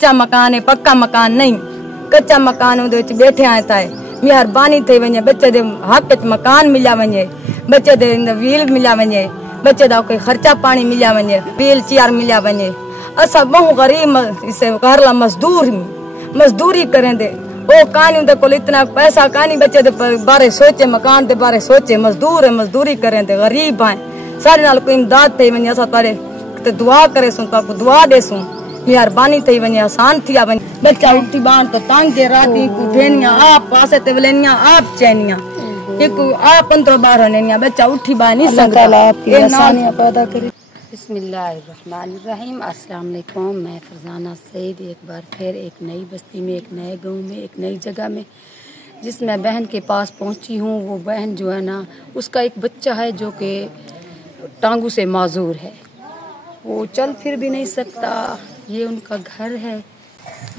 कच्चा मकान है, पक्का मकान नहीं। कच्चा मकान उहदे विच बैठे आए ताए मेहरबानी थी वने बच्चे दे हक च मकान मिलिया वने, बच्चे दे व्हील मिलिया वने, बच्चे दा कोई खर्चा पानी मिलिया वने, व्हील चेयर मिलिया वने। असा बहु गरीब इसे घरला मजदूरी करें दे ओ कानी दे कोल इतना पैसा कानी बच्चे दे बारे सोचे, मकान दे बारे सोचे। मजदूर है, मजदूरी करें दे, गरीब आए। सारे नाल कोई इमदाद थी वने, असा तारे ते दुआ करे सुन, ताको दुआ देसू, मेहरबानी थी वने, आसान थी वने। बच्चा उठी बाण तो तांगे राती को ठेनिया आप पासे ते वलेनिया आप चैनिया एक आप 15-12 नेनिया बच्चा उठी बाण नहीं सकता। आपकी आसानियां पैदा करे। बिस्मिल्लाहिर्रहमानिर्रहीम। अस्सलाम वालेकुम। मैं फरजाना सईद एक बार फिर एक नई बस्ती में, एक नए गांव में, एक नई जगह में जिस मैं बहन के पास पहुंची हूं। वो बहन जो है ना, उसका एक बच्चा है जो कि टांगों से माजूर है, वो चल फिर भी नहीं सकता। ये उनका घर है।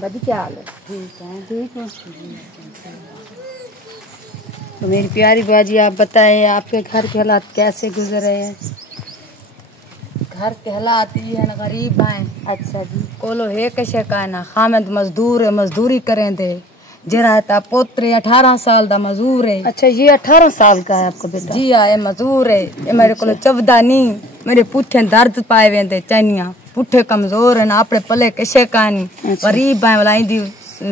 बदी क्या हाल है? ठीक है, ठीक है। तो मेरी प्यारी बाजी, आप बताएं आपके घर के हालात कैसे गुजर रहे हैं? घर के हालात ये है ना, गरीब हैं। अच्छा जी। कोलो है कशे का ना, खामद मजदूर है, मजदूरी करें दे। जरा ता पोत्रे 18 साल दा मजदूर है। अच्छा, ये 18 साल का है आपका बेटा? जी हाँ, मजदूर है। ये मेरे को चवदा नहीं, मेरे पुठे दर्द पाए वेंदे चनिया, पुठे कमजोर है, अपने पले कशे का नहीं। गरीब है वाला इंदी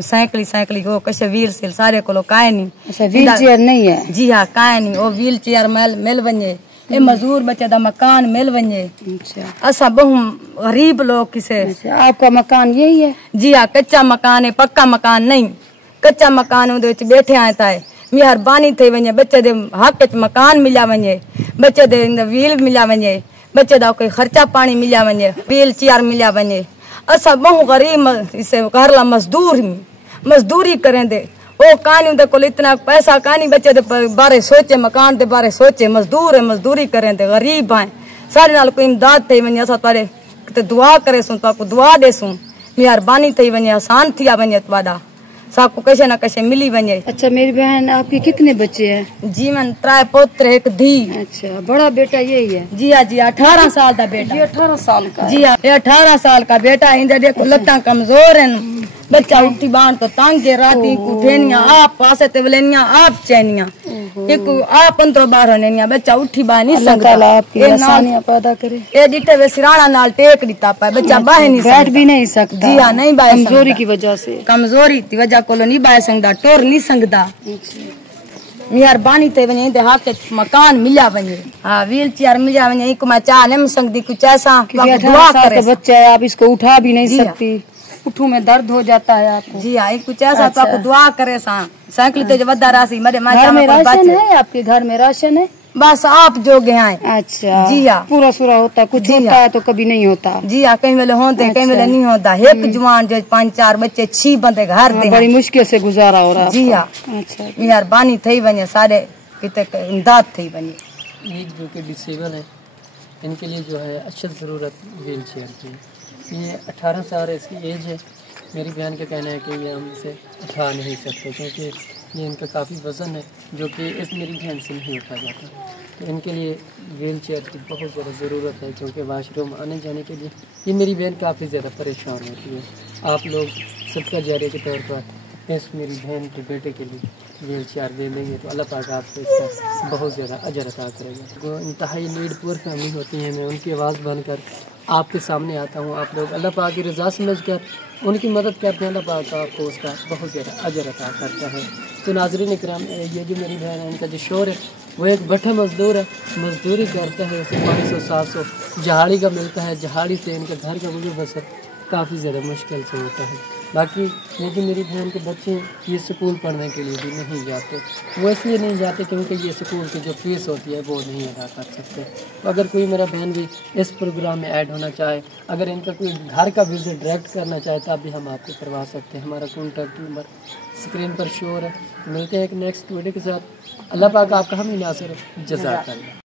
साइकिली वो कशे व्हील से सारे को काए नहीं। अच्छा, व्हील चेयर नहीं है? जी हाँ, काए नहीं। वो व्हील चेयर मिल वने, ये मजदूर बच्चे दा मकान मिल वने। अच्छा, असा बहु गरीब लोग किसे। अच्छा, आपका मकान यही है? जी हाँ, कच्चा मकान है, पक्का मकान नहीं। कच्चा मकान उहदे विच बैठे आए ताए मेहरबानी थी वने बच्चे दे हक च मकान मिलिया वने, बच्चे दे व्हील मिलिया वने, बच्चे दा कोई खर्चा पानी मिलिया वने, व्हील चेयर मिलिया वने। असा बहु गरीब इसे घरला मजदूरी करें दे ओ कानी दे कोल इतना पैसा कानी बच्चे दे बारे सोचे, मकान दे बारे सोचे। मजदूर है, मजदूरी करें दे, गरीब आए। सारे नाल कोई इमदाद थी वने, असा तारे ते दुआ करे सुन, ताको दुआ देसू, मेहरबानी थी वने, आसान थी वने तवाडा साको कशे ना कशे मिली वने। अच्छा, मेरी बहन आपके कितने बच्चे हैं? जीवन 3 पुत्र एक धी। अच्छा, बड़ा बेटा यही है? जी हाँ, जी 18 साल का बेटा। ये 18 साल का? जी हाँ, ये 18 साल का बेटा। इंदे देखो लत्ता कमजोर है, बच्चा उठी बाण तो तांगे राती को ठेनिया आप पासे ते वलेनिया आप चैनिया एक आप 15-12 नेनिया बच्चा उठी बाण नहीं सकता। आपकी आसानियां पैदा करे। ये डिटे वे सिराना नाल टेक दिता पाए, बच्चा बाहे नहीं बैठ भी नहीं सकता। जी हाँ, नहीं बाहे, कमजोरी की वजह से। कमजोरी की वजह को नहीं बाहे सकता, टोर नहीं सकता। मेहरबानी थे वने इंदे हक च मकान मिलिया वने। हाँ, व्हील चेयर मिलिया वने। एक मैं चाह नहीं सकती कुछ ऐसा। दुआ करे। बच्चा है, आप इसको उठा भी नहीं सकती, उठू में दर्द हो जाता है आपको। जी हाँ, कुछ ऐसा तो आपको दुआ करे साइकिल ते वदा राशि मेरे घर में राशन है? आपके घर में राशन है? बस आप जो गए हैं। अच्छा, जी हाँ, पूरा सूरा होता है? कुछ होता है तो कभी नहीं होता? जी हाँ, कहीं वेले होते, कहीं वेले नहीं होता। एक जवान जो 5-4 बच्चे 6 बंदे घर दे, बड़ी मुश्किल से गुजारा हो रहा है। जी हाँ। अच्छा, मेहरबानी थी वने, सारे किते इमदाद थी वने। ये जो कि डिसेबल है, इनके लिए जो है अशद ज़रूरत व्हील चेयर की। ये 18 साल इसकी एज है। मेरी बहन का कहना है कि ये हम इसे उठा नहीं सकते क्योंकि ये इनका काफ़ी वज़न है जो कि इस मेरी बहन से नहीं उठा जाता। तो इनके लिए व्हील चेयर की बहुत ज़्यादा ज़रूरत है क्योंकि वाशरूम आने जाने के लिए ये मेरी बहन काफ़ी ज़्यादा परेशान होती है। आप लोग सबका जारे के तौर पर इस मेरी बहन के बेटे के लिए व्हील चेयर दे देंगे तो अल्लाह पाक आपको इसका बहुत ज़्यादा अजर अता करेगा। जो इंतहाई नीड पुअर फैमिली होती हैं, मैं उनकी आवाज़ बनकर आपके सामने आता हूँ। आप लोग अल्लाह पाक की रज़ा समझकर उनकी मदद करते हैं, अल्लाह पाक आपको उसका बहुत ज़्यादा अजर अता करता है। तो नाज़रीन इकराम, ये जो मेरी बहन है, इनका जो शोर है वो एक भट्ठा मजदूर है, मजदूरी करता है। उसे 500-700 जहाड़ी का मिलता है। जहाड़ी से इनके घर का गुजर बसर काफ़ी ज़्यादा मुश्किल से होता है। बाकी ये जो मेरी बहन के बच्चे हैं, ये स्कूल पढ़ने के लिए भी नहीं जाते। वो इसलिए नहीं जाते क्योंकि ये स्कूल की जो फीस होती है वो नहीं अदा कर सकते। तो अगर कोई मेरा बहन भी इस प्रोग्राम में ऐड होना चाहे, अगर इनका कोई घर का विजिट डायरेक्ट करना चाहे तब भी हम आपको करवा सकते हैं। हमारा कॉन्टैक्ट नंबर स्क्रीन पर शो है। मिलते हैं एक नेक्स्ट वीडियो के साथ। अल्लाह पाक आपका हम ही नासिर जज़ाकल्लाह।